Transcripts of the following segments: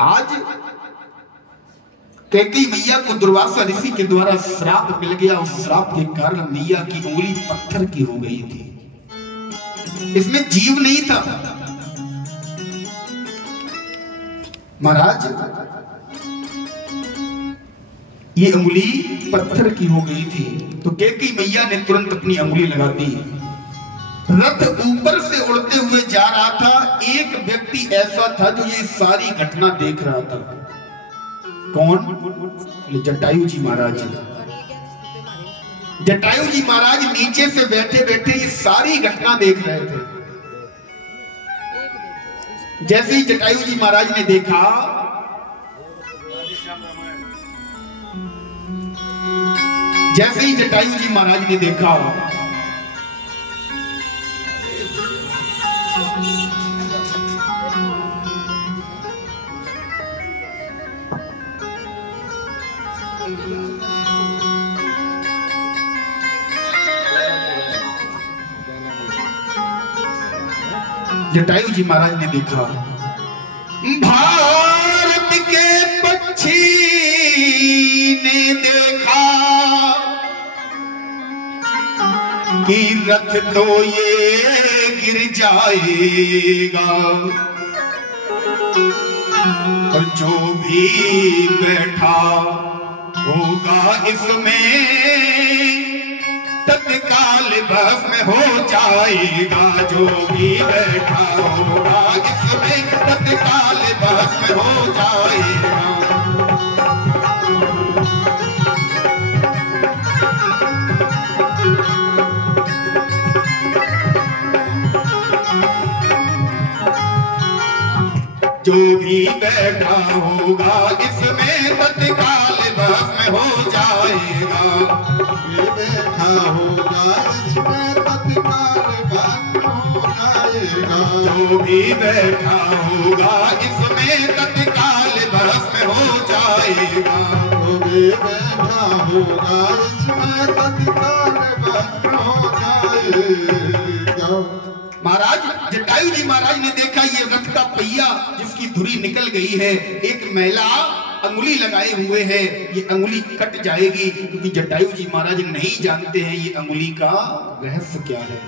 आज कैकेयी मैया को दुर्वासा ऋषि के द्वारा श्राप मिल गया। उस श्राप के कारण मैया की उंगली पत्थर की हो गई थी, इसमें जीव नहीं था। महाराज ये उंगली पत्थर की हो गई थी तो कैकेयी मैया ने तुरंत अपनी उंगली लगा दी। रथ ऊपर से उड़ते हुए जा रहा था। एक व्यक्ति ऐसा था जो ये सारी घटना देख रहा था। कौन? जटायु जी महाराज। जटायु जी महाराज नीचे से बैठे बैठे ये सारी घटना देख रहे थे। जैसे ही जटायु जी महाराज ने देखा, जैसे ही जटायु जी महाराज ने देखा, जटायु जी महाराज ने देखा भारत के पक्षी ने देखा कि रथ तो ये गिर जाएगा और जो भी बैठा होगा इसमें तत्काल भस्म हो जाएगा। जो भी बैठा होगा इसमें तत्काल भस्म हो जाएगा। जो भी बैठा होगा इसमें तत्काल भस्म हो जाएगा। बैठा होगा इसमें तत्काल भस्म हो जाएगा। जो भी बैठा होगा इसमें तत्काल भस्म हो जाएगा। जो भी बैठा होगा इसमें तत्काल भस्म हो जाएगा। महाराज जटायु जी महाराज ने देखा ये रथ का पहिया जिसकी धुरी निकल गई है, एक महिला अंगुली लगाए हुए है, ये अंगुली कट जाएगी। क्योंकि जटायु जी महाराज नहीं जानते हैं ये अंगुली का रहस्य क्या है।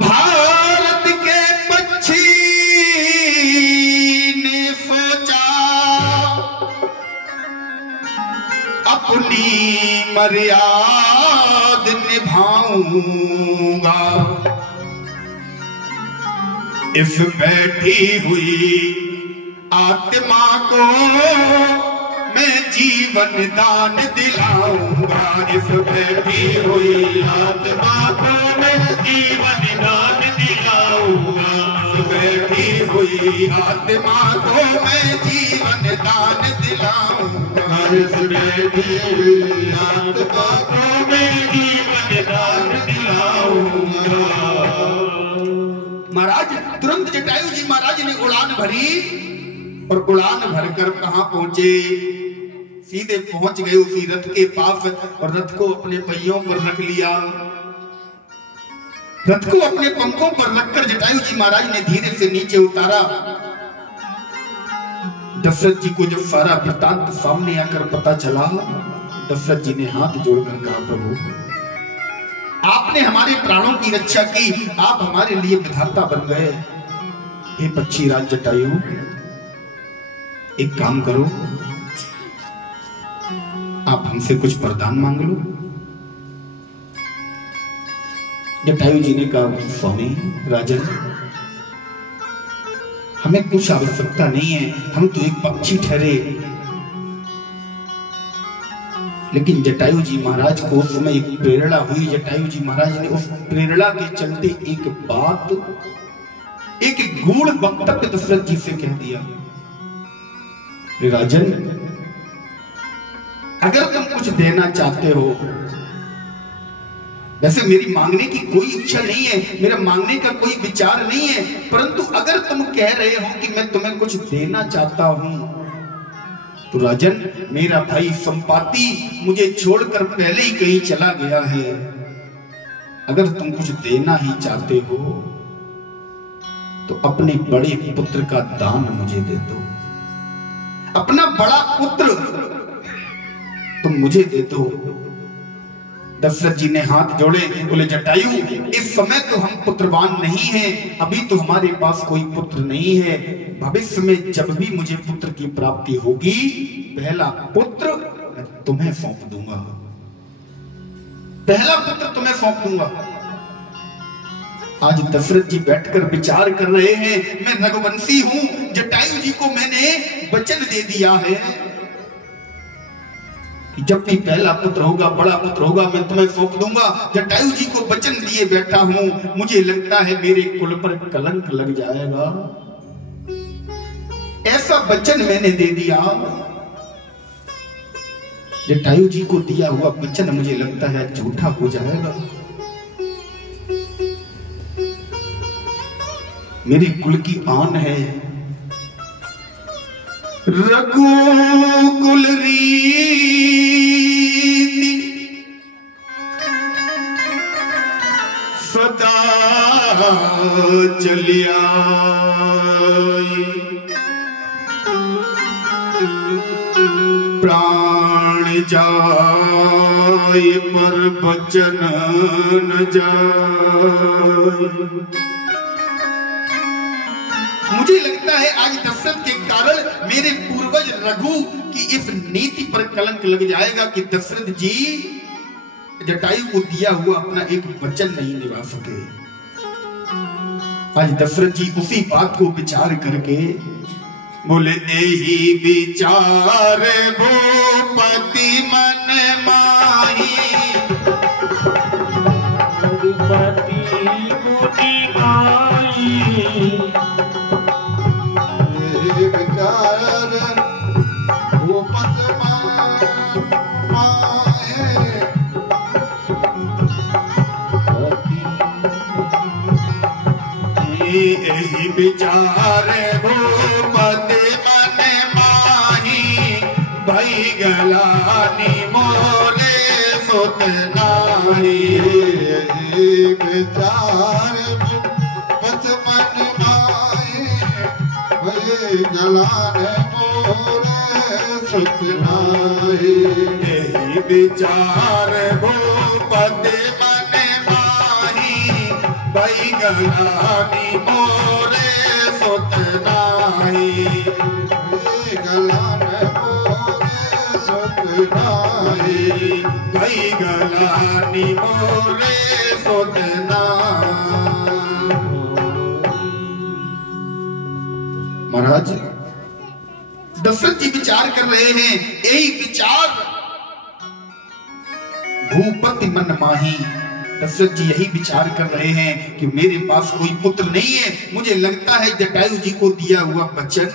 भारत के पक्षी ने सोचा अपनी मर्याद निभाऊंगा, इस बैठी हुई आत्मा को मैं जीवन दान दिलाऊंगा। इस बैठी हुई आत्मा को मैं जीवन दान दिलाऊंगा। इस बैठी हुई आत्मा को मैं जीवन दान दिलाऊंगा। इस बैठी हुई आत्मा को मैं जीवन दान दिलाऊंगा। महाराज तुरंत जटायु जी महाराज ने उड़ान भरी और उड़ान भरकर कहां पहुंचे? सीधे पहुंच गए उसी रथ के पास और रथ को अपने पहियों पर रख लिया। रथ को अपने पंखों पर रखकर जटायु जी महाराज ने धीरे से नीचे उतारा। दशरथ जी को जब सारा वृत्तांत सामने आकर पता चला, दशरथ जी ने हाथ जोड़कर कहा, प्रभु आपने हमारे प्राणों की रक्षा की, आप हमारे लिए विधाता बन गए। हे पक्षी राज जटायु, एक काम करो, आप हमसे कुछ वरदान मांग लो। जटायु जी ने कहा, स्वामी राजन, हमें कुछ आवश्यकता नहीं है, हम तो एक पक्षी ठहरे। लेकिन जटायु जी महाराज को उस समय एक प्रेरणा हुई। जटायु जी महाराज ने उस प्रेरणा के चलते एक बात, एक गूढ़ वक्तव्य दशरथ जी से कह दिया। राजन, अगर तुम कुछ देना चाहते हो, वैसे मेरी मांगने की कोई इच्छा नहीं है, मेरा मांगने का कोई विचार नहीं है, परंतु अगर तुम कह रहे हो कि मैं तुम्हें कुछ देना चाहता हूं, तो राजन मेरा भाई संपाति मुझे छोड़कर पहले ही कहीं चला गया है। अगर तुम कुछ देना ही चाहते हो तो अपने बड़े पुत्र का दान मुझे दे दो, अपना बड़ा पुत्र तुम मुझे दे दो। दशरथ जी ने हाथ जोड़े, बोले जटायु इस समय तो हम पुत्रवान नहीं हैं, अभी तो हमारे पास कोई पुत्र नहीं है। भविष्य में जब भी मुझे पुत्र की प्राप्ति होगी, पहला पुत्र मैं तुम्हें सौंप दूंगा, पहला पुत्र तुम्हें सौंप दूंगा। आज दशरथ जी बैठकर विचार कर रहे हैं, मैं रघुवंशी हूं, जटायु जी को मैंने वचन दे दिया है कि जब भी पहला पुत्र होगा, बड़ा पुत्र होगा, मैं तुम्हें सौंप दूंगा। जटायु जी को वचन दिए बैठा हूं, मुझे लगता है मेरे कुल पर कलंक लग जाएगा, ऐसा वचन मैंने दे दिया। जटायु जी को दिया हुआ वचन मुझे लगता है झूठा हो जाएगा, मेरे कुल की आन है। रघुकुल रीति सदा चलिया, प्राण जाए पर बचन न जाए। मुझे लगता है आज दशरथ के कारण मेरे पूर्वज रघु की इस नीति पर कलंक लग जाएगा कि दशरथ जी जटायु को दिया हुआ अपना एक वचन नहीं निभा सके। आज दशरथ जी उसी बात को विचार करके बोले, यही विचार भूपति मन माही, भूपति मुनि माही, विचार भूपति माहे, यही विचार भूपति मन माही, भई गलानी मोरे सुत नाही। विचार भूपति मन माहे, भई गलानी मोरे सुत नाही। यही विचार भूपति मन माही, भई गलानी मोरे सुत नाही। गलानी मोरे सुत नाही, भई गलानी मोरे सुत नाही। महाराज दशरथ जी विचार कर रहे हैं, यही विचार भूपति मन माही। दशरथ जी यही विचार कर रहे हैं कि मेरे पास कोई पुत्र नहीं है, मुझे लगता है जटायु जी को दिया हुआ वचन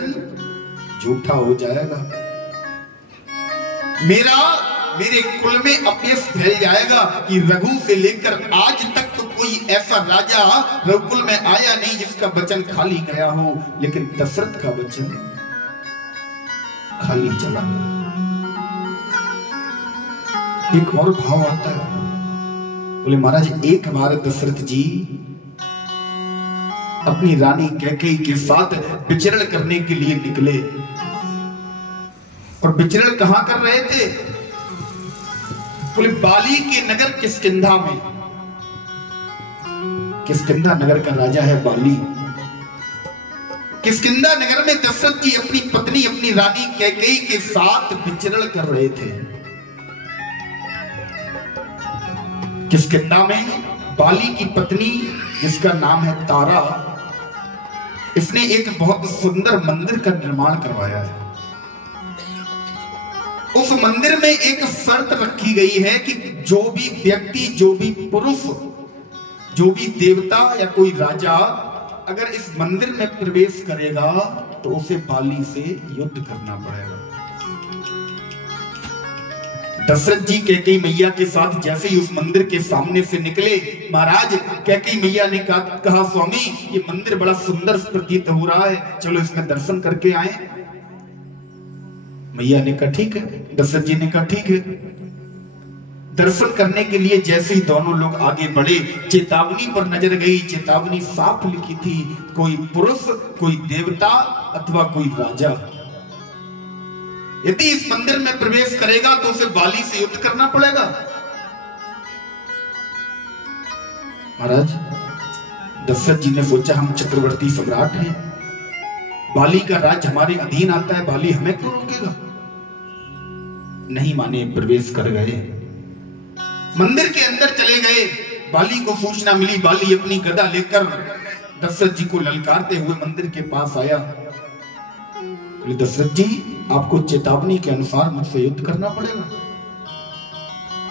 झूठा हो जाएगा, मेरे कुल में अपयश फैल जाएगा कि रघु से लेकर आज तक तो कोई ऐसा राजा रघुकुल में आया नहीं जिसका वचन खाली गया हो, लेकिन दशरथ का वचन खाली चला गया। एक और भाव आता है, बोले महाराज एक बार दशरथ जी अपनी रानी कैकेयी के साथ विचरण करने के लिए निकले, और विचरण कहां कर रहे थे? बोले बाली के नगर किष्किंधा में। किष्किंधा नगर का राजा है बाली। किष्किंधा नगर में दशरथ जी अपनी पत्नी अपनी रानी कैकेयी के साथ विचरण कर रहे थे। किष्किंधा में बाली की पत्नी जिसका नाम है तारा, इसने एक बहुत सुंदर मंदिर का निर्माण करवाया है। उस मंदिर में एक शर्त रखी गई है कि जो भी व्यक्ति, जो भी पुरुष, जो भी देवता या कोई राजा अगर इस मंदिर में प्रवेश करेगा तो उसे बाली से युद्ध करना पड़ेगा। दशरथ जी कैकेयी मैया के साथ जैसे ही उस मंदिर के सामने से निकले, महाराज कैकेयी मैया ने कहा स्वामी ये मंदिर बड़ा सुंदर प्रतीत हो रहा है, चलो इसमें दर्शन करके आए। मैया ने कहा ठीक है, दशरथ जी ने कहा ठीक है। दर्शन करने के लिए जैसे ही दोनों लोग आगे बढ़े, चेतावनी पर नजर गई। चेतावनी साफ लिखी थी, कोई पुरुष, कोई देवता अथवा कोई राजा यदि इस मंदिर में प्रवेश करेगा तो उसे बाली से युद्ध करना पड़ेगा। महाराज दशरथ जी ने सोचा, हम चक्रवर्ती सम्राट हैं, बाली का राज्य हमारे अधीन आता है, बाली हमें क्यों रोकेगा? नहीं माने, प्रवेश कर गए, मंदिर के अंदर चले गए। बाली को सूचना मिली, बाली अपनी गदा लेकर दशरथ जी को ललकारते हुए मंदिर के पास आया। बोले, दशरथ जी आपको चेतावनी के अनुसार मुझसे युद्ध करना पड़ेगा।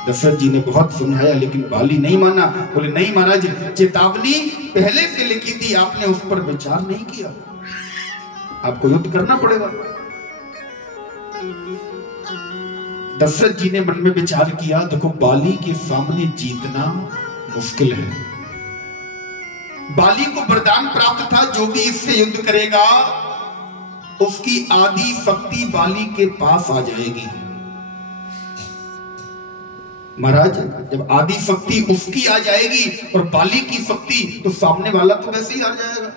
दशरथ जी ने बहुत समझाया लेकिन बाली नहीं माना। बोले, नहीं महाराज, चेतावनी पहले से लिखी थी, आपने उस पर विचार नहीं किया, आपको युद्ध करना पड़ेगा। दशरथ जी ने मन में विचार किया, देखो बाली के सामने जीतना मुश्किल है। बाली को वरदान प्राप्त था, जो भी इससे युद्ध करेगा उसकी आदि शक्ति बाली के पास आ जाएगी। महाराज जब आदि शक्ति उसकी आ जाएगी और बाली की शक्ति, तो सामने वाला तो वैसे ही आ जाएगा।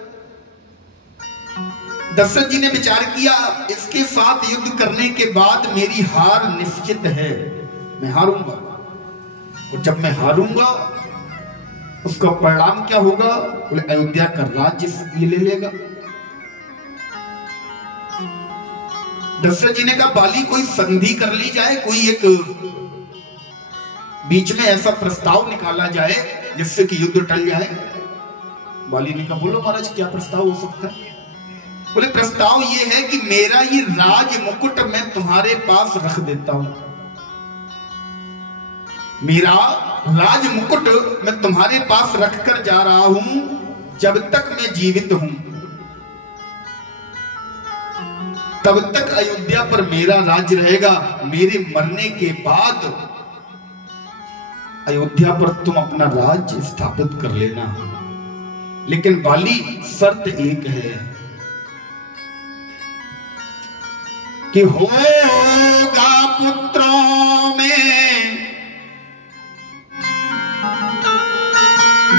दशरथ जी ने विचार किया, इसके साथ युद्ध करने के बाद मेरी हार निश्चित है, मैं हारूंगा, और जब मैं हारूंगा उसका परिणाम क्या होगा? बोले, अयोध्या का राज्य ये ले लेगा। दशरथ जी ने कहा, बाली कोई संधि कर ली जाए, कोई एक बीच में ऐसा प्रस्ताव निकाला जाए जिससे कि युद्ध टल जाए। बाली ने कहा, बोलो महाराज क्या प्रस्ताव हो सकता है? बोले, प्रस्ताव ये है कि मेरा ये राज मुकुट मैं तुम्हारे पास रख देता हूं, मेरा राज मुकुट मैं तुम्हारे पास रखकर जा रहा हूं जब तक मैं जीवित हूं, तब तक अयोध्या पर मेरा राज्य रहेगा। मेरे मरने के बाद अयोध्या पर तुम अपना राज्य स्थापित कर लेना। लेकिन बाली शर्त एक है कि होगा पुत्रों में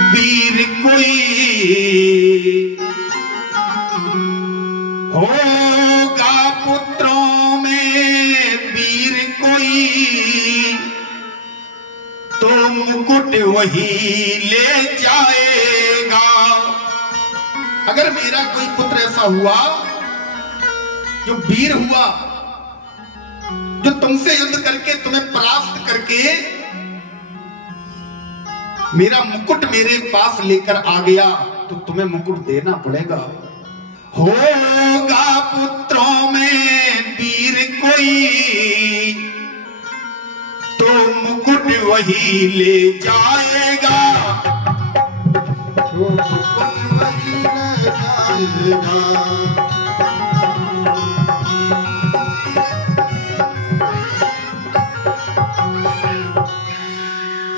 वीर कोई, होगा पुत्रों में वीर कोई, तो मुकुट वही ले जाएगा। अगर मेरा कोई पुत्र ऐसा हुआ जो वीर हुआ, जो तुमसे युद्ध करके तुम्हें परास्त करके मेरा मुकुट मेरे पास लेकर आ गया, तो तुम्हें मुकुट देना पड़ेगा। होगा पुत्रों में वीर कोई, तो मुकुट वही ले जाएगा, तो मुकुट वही ले जाएगा।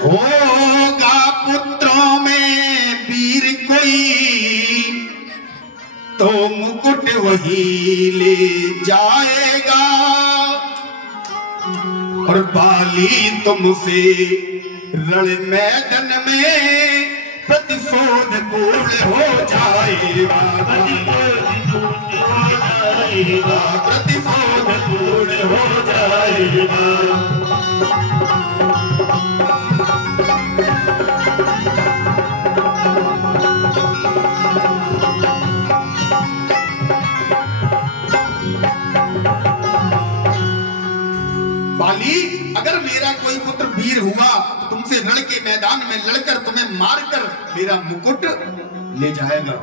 होगा पुत्रों में वीर कोई, तो मुकुट वही ले जाएगा। और बाली तुमसे रण मैदान में प्रतिशोध पूर्ण हो जाएगा, प्रतिशोध पूर्ण हो जाएगा। बाली, अगर मेरा कोई पुत्र वीर हुआ तो तुमसे रण के मैदान में लड़कर तुम्हें मारकर मेरा मुकुट ले जाएगा।